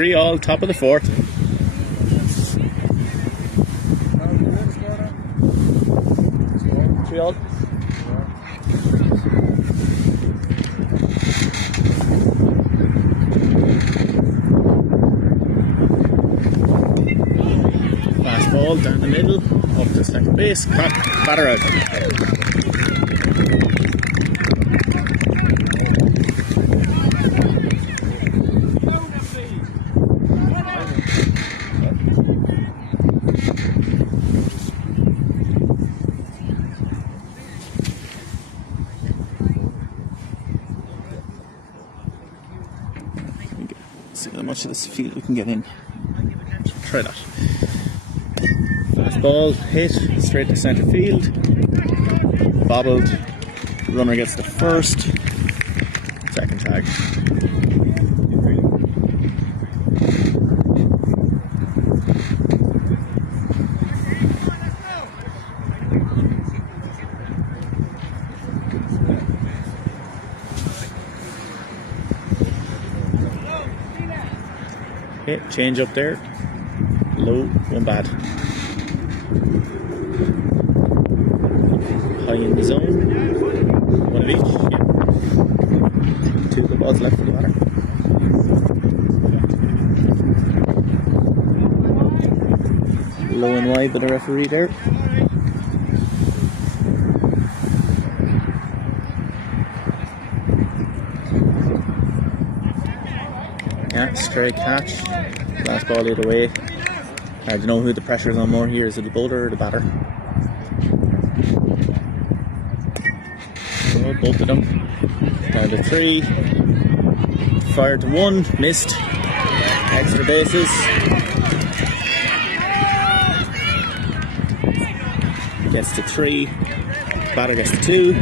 3-all, top of the 4th. Fast ball down the middle, up to second base, batter out. See how much of this field we can get in. Try that. Fast ball hit straight to centre field. Bobbled. Runner gets the first. Second tag. Okay, change up there. Low, one bad. High in the zone. One of each. Yeah. 2 good balls left for the batter. Low and wide by the referee there. Yeah, straight catch. Last ball either way. I don't know who the pressure is on more here. Is it the bowler or the batter? So both of them. Down to 3. Fired to 1. Missed. Extra bases. Gets to 3. Batter gets to 2.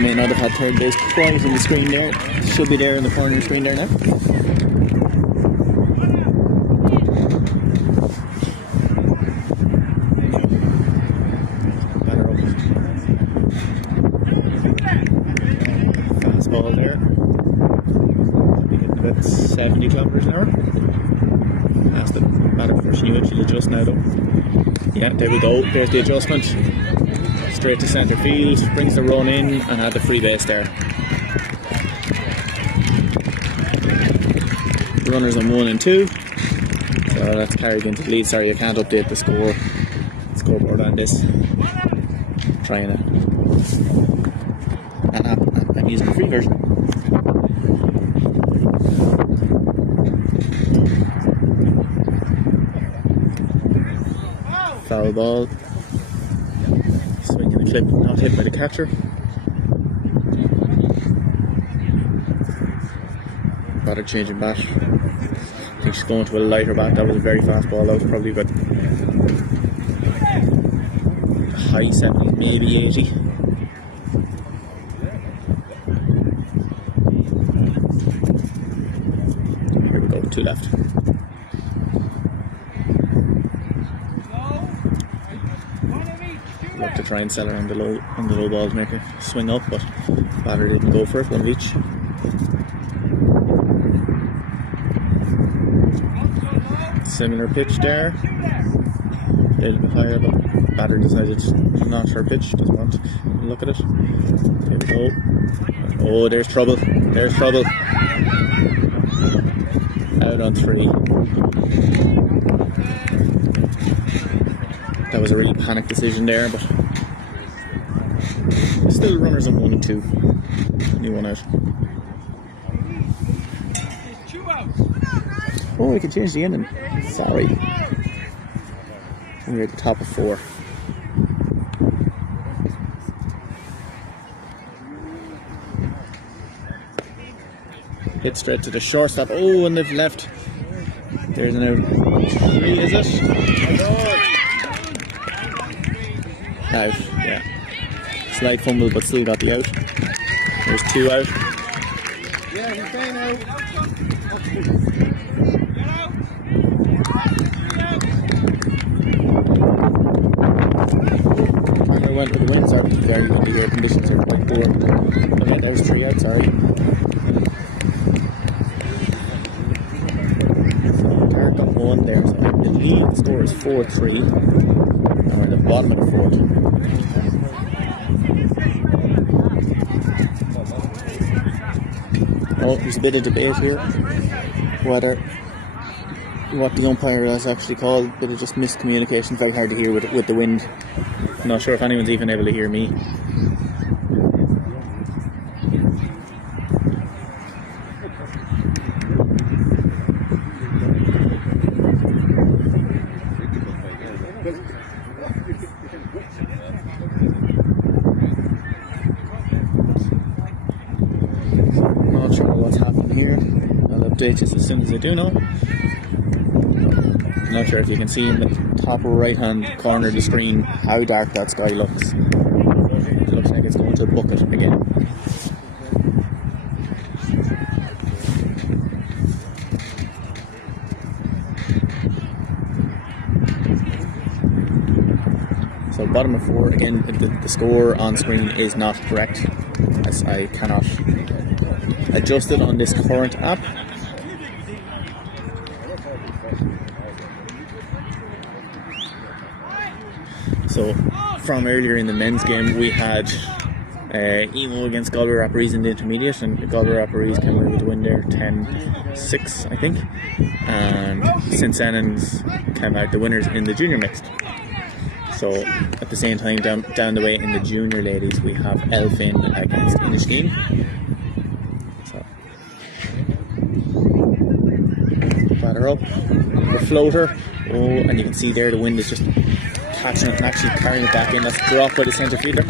May not have had third base quite on the screen there. Should be there in the corner of the screen there now. Batter up. Fast ball there. Be hitting about 70 kilometers an hour. Asked the batter before she knew it. She'll adjust now though. Yeah, there we go. There's the adjustment. Straight to centre field, brings the run in and had the free base there. The runners on 1 and 2. So that's carried into the lead. Sorry, I can't update the scoreboard on this. Trying an app. I'm using the free version. Foul ball. Swinging the clip, not hit by the catcher. Batter changing bat. I think she's going to a lighter bat. That was a very fast ball. That was probably about high 70s, maybe 80. Here we go, 2 left. Look to try and sell her on the low ball to make her swing up, but batter didn't go for it. 1 of each. Similar pitch there. A little bit higher, but batter decided not her pitch. Doesn't want to look at it. There we go. Oh, there's trouble. There's trouble. Out on 3. That was a really panicked decision there, but still runners on 1 and 2. Only 1 out. Oh, we can change the inning. Sorry. We're at the top of 4. Hit straight to the shortstop. Oh, and they've left. There's an out. 3, is it? Out, yeah. Slight fumble, but still got the out. There's 2 out. Yeah, he's going out. Timer went with the wind, sorry. Very good. The air conditions are quite poor. Okay, there's 3 out, sorry. 1 there. So I believe the score is 4-3. And we're at the bottom of the 4th. Oh, there's a bit of debate here whether what the umpire has actually called, a bit of just miscommunication. Very hard to hear with the wind. I'm not sure if anyone's even able to hear me. Not sure what's happening here. I'll update you as soon as I do know. Not sure if you can see in the top right hand corner of the screen how dark that sky looks. It looks like it's going to a bucket again. So bottom of 4, again the score on screen is not correct, as I cannot adjust it on this current app. So from earlier in the men's game we had Emo against Galway Rapparees in the intermediate, and Galway Rapparees came away with the win there 10-6 I think, and St. Senan's came out the winners in the junior mixed. So at the same time down the way in the junior ladies we have Elfin against Inishleen. So batter up, the floater, oh, and you can see there the wind is just catching it and actually carrying it back in. That's dropped by the centre fielder.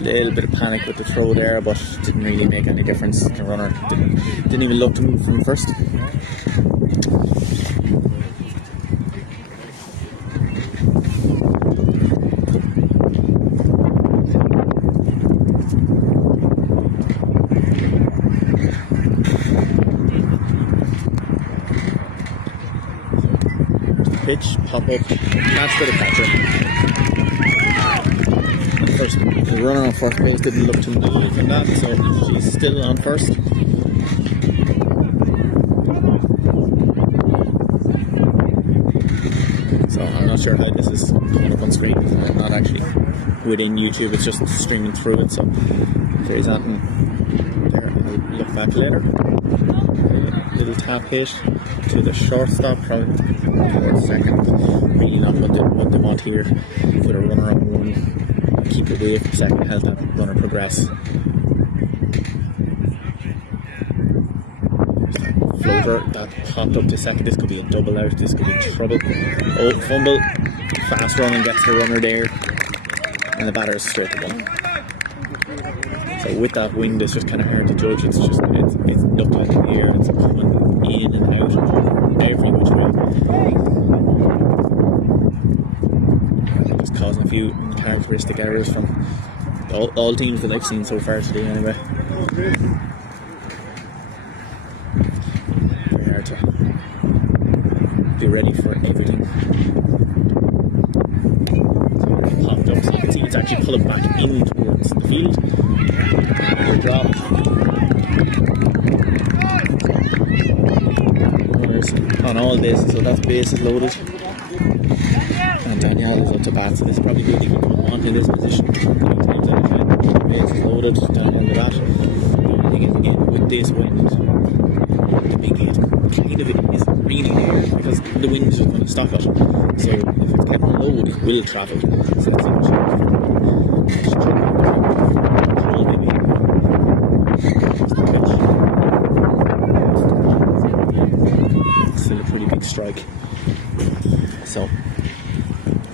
Little bit of panic with the throw there, but didn't really make any difference. The runner didn't even look to move from first. Pitch, pop up, that's for the catcher. The runner on first base didn't look to move from that, so she's still on first. So I'm not sure how this is coming up on screen. I'm not actually within YouTube, it's just streaming through it, so if there's anything there, I'll look back later. Little tap hit to the shortstop, probably towards second. Really not what they want here. Put a runner on one, keep it away from second, help that runner progress. Floater that popped up to second. This could be a double out, this could be trouble. Oh, fumble, fast running gets the runner there, and the batter is straight to one. So with that wind, it's just kind of hard to judge. It's ducked out in the air, it's coming in and out every which way. It's causing a few characteristic errors from all teams that I've seen so far today anyway. Very hard to be ready for everything. So it popped up, so you can see it's actually pulling back in towards the field. Good drop. Runners on all bases, so that's bases loaded. And Danielle is up to bat, so this is probably good even come on to this position. Bases loaded, Danielle to bat. The only thing is, again, with this wind, the big hit kind of is really there because the wind is just going to stop it. So if it's getting low, it will travel. So that's the issue. Still a pretty big strike. So,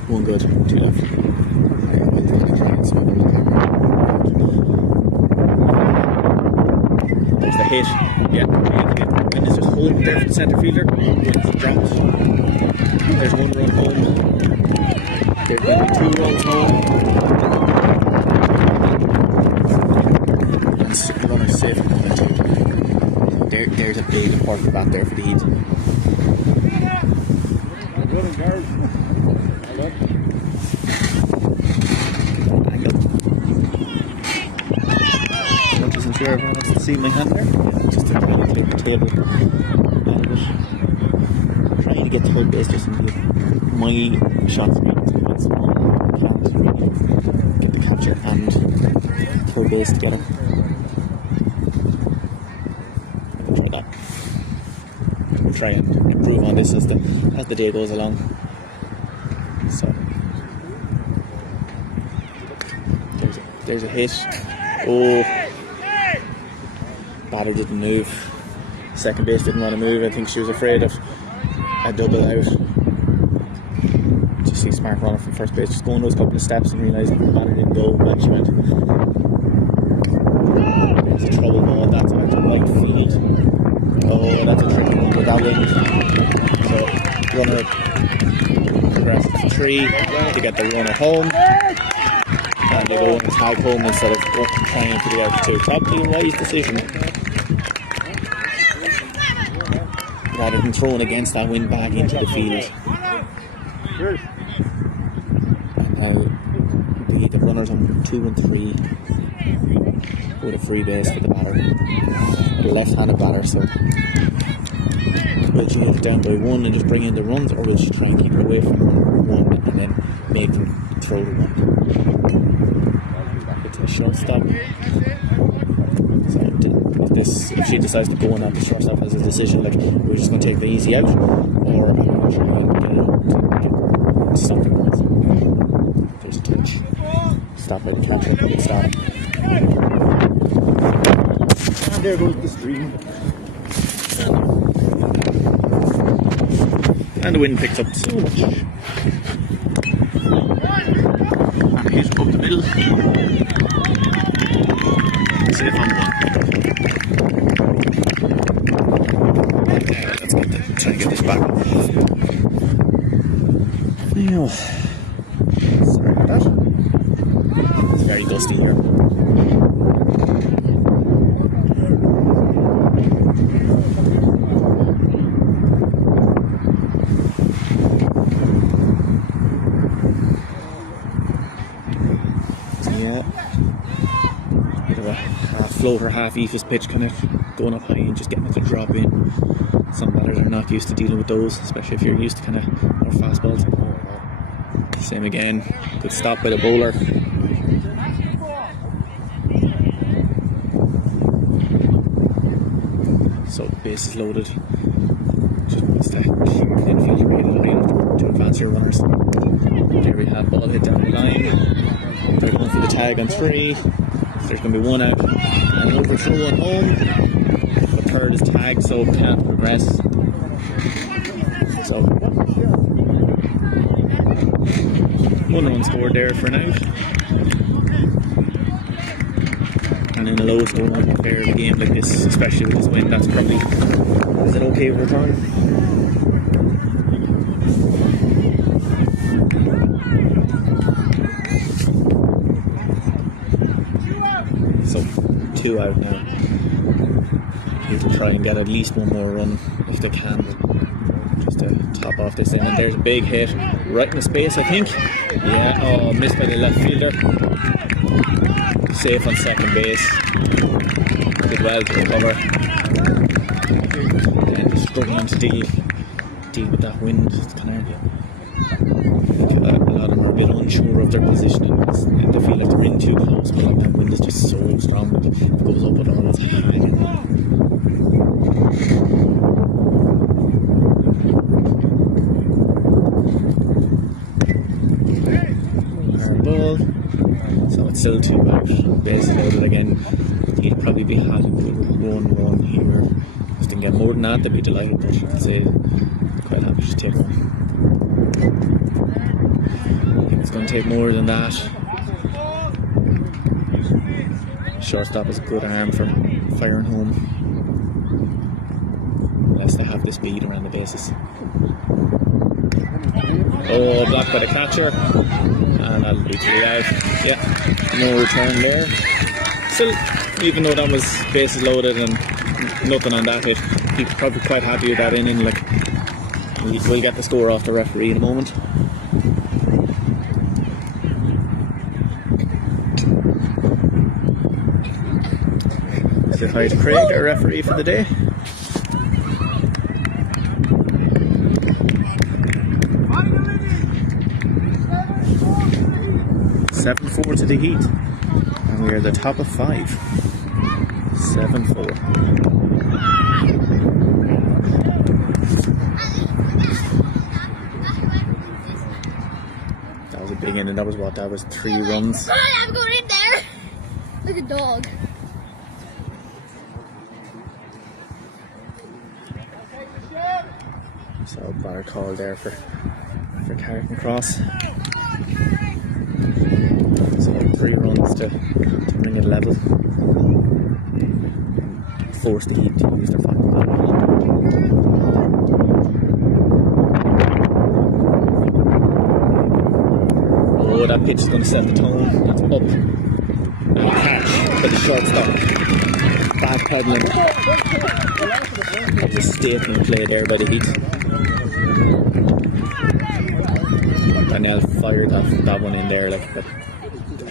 one good, 2 left. There's the hit. Yeah, wind is just holding there for the centre fielder. Wind's dropped. There's 1 run home. There's going to be 2 runs home. And the runner's safe from that too. There's a big important bat there for the Heat. I wasn't sure if I wants to see my hand there. Just a little get the table out of it. Trying to get third base just in my shots being small. Can't really get the catcher and third base together. Try that. We'll try and improve on this as the day goes along. So there's a hit. Oh, batter didn't move. Second base didn't want to move. I think she was afraid of a double out. Just see smart runner from first base, just going those couple of steps and realising the batter didn't go when she went. There's a trouble ball. That's out to right field. Oh, that's a tricky one with that wind. So runner progresses to 3 to get the runner home. And they go on the tag home instead of trying to the out 2. Probably a wise decision. Rather than throwing against that wind back into the field. And now the runners on 2 and 3 with a free base for the batter. The left-handed batter, so will she hit it down by 1 and just bring in the runs, or will she try and keep it away from 1 and then make them throw the 1? It's a shortstop. So if she decides to go on at the shortstop as a decision, like we're just going to take the easy out, or I'm going to try and get it out to something else. There's a touch. Stop by the catcher at the start. And there goes the stream. And the wind picks up so much. And he's up the middle. Safe on 1. Let's try and get this back. Now, sorry about that. It's very dusty here. Floater half EFIS pitch kind of going up high and just getting it to drop in. Some batters are not used to dealing with those, especially if you're used to kind of more fastballs. Same again, good stop by the bowler. So base is loaded. Just wants to keep the infield really line to advance your runners. There we have ball hit down the line. They're going for the tag on 3. There's going to be 1 out. And overthrow one home. The third is tagged, so can't progress. So 1 run scored there for an out. And in a low scoring affair of a game like this, especially with this wind, that's probably is an okay return. So 2 out now. Need to try and get at least 1 more run if they can, just to top off this inning. There's a big hit right in the space, I think. Yeah, oh, missed by the left fielder. Safe on second base. Did well to recover. And just struggling to deal with that wind. It's kind of, a lot of them are a bit unsure of their positioning in the field if they're in too close, but that wind is just so strong that if it goes up at all, it's hanging. Hard ball. So it's still 2 out. Base loaded again. He'd probably be happy with 1-1 here. If they can get more than that, they'd be delighted, but I'd say quite happy to take 1. I think it's going to take more than that. Shortstop is a good arm for firing home, unless they have the speed around the bases. Oh, blocked by the catcher, and that'll be to the out. Yeah, no return there. Still, even though that was bases loaded and nothing on that hit, he's probably quite happy with that inning. Like, we'll get the score off the referee in a moment. Say hi to Craig, our referee for the day. 7-4 to the Heath. And we are the top of 5. 7-4. That was a big inning. That was what? That was 3 runs. I'm going in there. Like a dog. So bar call there for Carrick and Cross. So 3 runs to bring it level. Force the Heat to use their final ball. Oh, that pitch is going to set the tone. That's up. And catch for the shortstop. Backpedaling. That was a statement play there by the Heat. Danielle fired that one in there like at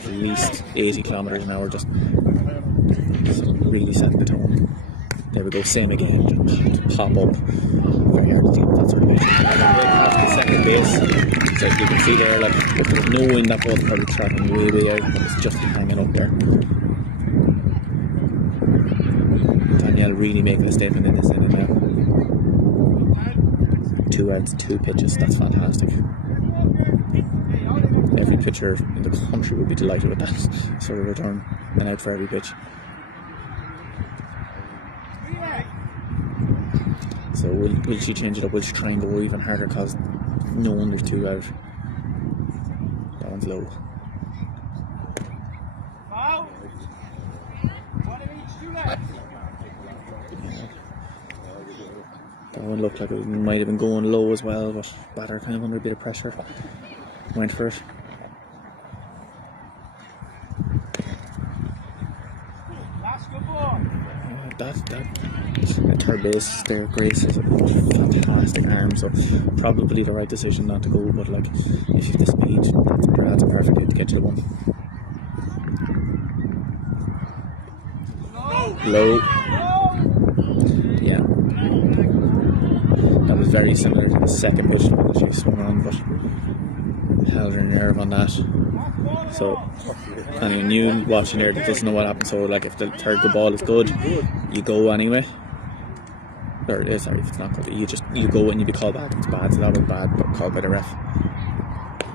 least 80 kilometers an hour, just really setting the tone. There we go, same again, just pop up. Very hard to deal with that sort of pitch. Past the second base, so you can see there, like if there's no wind, that ball's probably tracking way out, but it's just hanging up there. Danielle really making a statement in this inning now. 2 outs, 2 pitches, that's fantastic. Every pitcher in the country would be delighted with that sort of return, and out for every pitch. So will she change it up? Will she try and go even harder because no one, there's 2 out. That one's low. That one looked like it might have been going low as well, but batter kind of under a bit of pressure. Went for it. That third base there, Grace has a fantastic arm, so probably the right decision not to go, but like if you've the speed, that's a perfect hit to get you the 1. Low. Yeah. That was very similar to the second pitch that she swung on, but held her nerve on that. So anyone new watching there that doesn't know what happened, so like if the third good ball is good, you go anyway. Or sorry, if it's not good, you go and you be called back if it's bad. So that was bad, but called by the ref.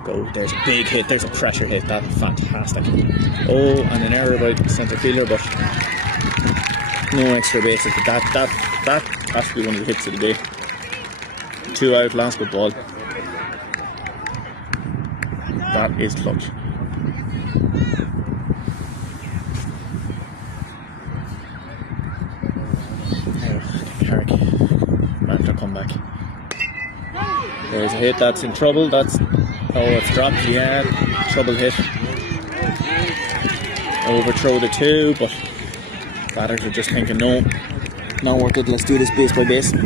Go, there's a big hit, there's a pressure hit, that's fantastic. Oh, and an error by the centre fielder, but no extra bases. But that has to be one of the hits of the day. 2 out, last good ball. That is clutch. Carrick after comeback. There's a hit, that's in trouble. It's dropped. Yeah, trouble hit. Overthrow the 2, but batters are just thinking no, not worth it. Let's do this base by base. So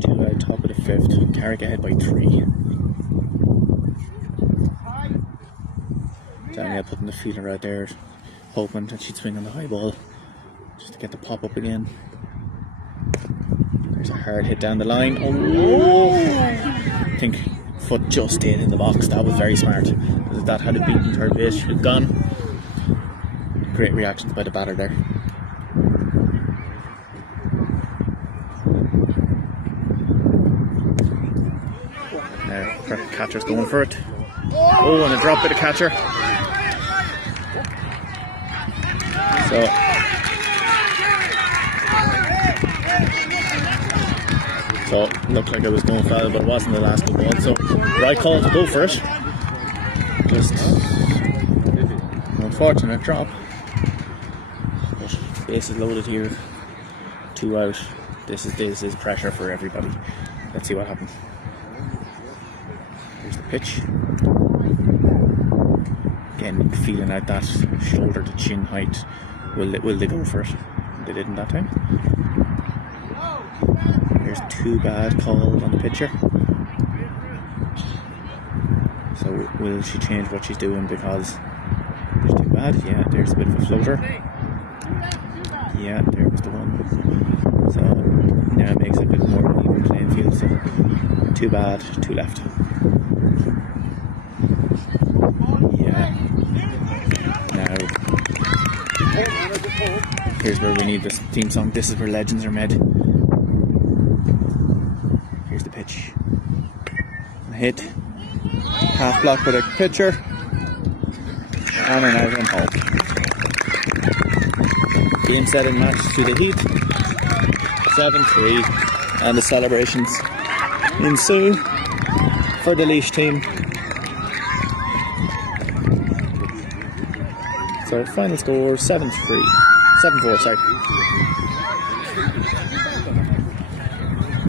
2 out, top of the 5th. Carrick ahead by 3. Danielle putting the feeler out there, hoping that she'd swing on the high ball just to get the pop up again. There's a hard hit down the line. Oh! I think foot just stayed in the box. That was very smart. If that had a beaten third base, she'd have gone. Great reactions by the batter there. Now, catcher's going for it. Oh, and a drop by the catcher. So looked like it was going foul, but it wasn't the last good ball. So right call to go for it. Just an unfortunate drop. But base is loaded here. 2 out. This is pressure for everybody. Let's see what happens. Here's the pitch. Again, feeling out that shoulder to chin height. Will they go for it? They didn't that time. There's 2 bad calls on the pitcher. So will she change what she's doing because there's 2 bad? Yeah, there's a bit of a floater. Yeah, there was the one. So now it makes it a bit more even playing field. So 2 bad, 2 left. Yeah. Now here's where we need this theme song. This is where legends are made. Here's the pitch. Hit. Half block with a pitcher. And an out and home. Game set and match to the Heath. 7-3. And the celebrations ensue for the Laois team. So final score 7-4, sorry.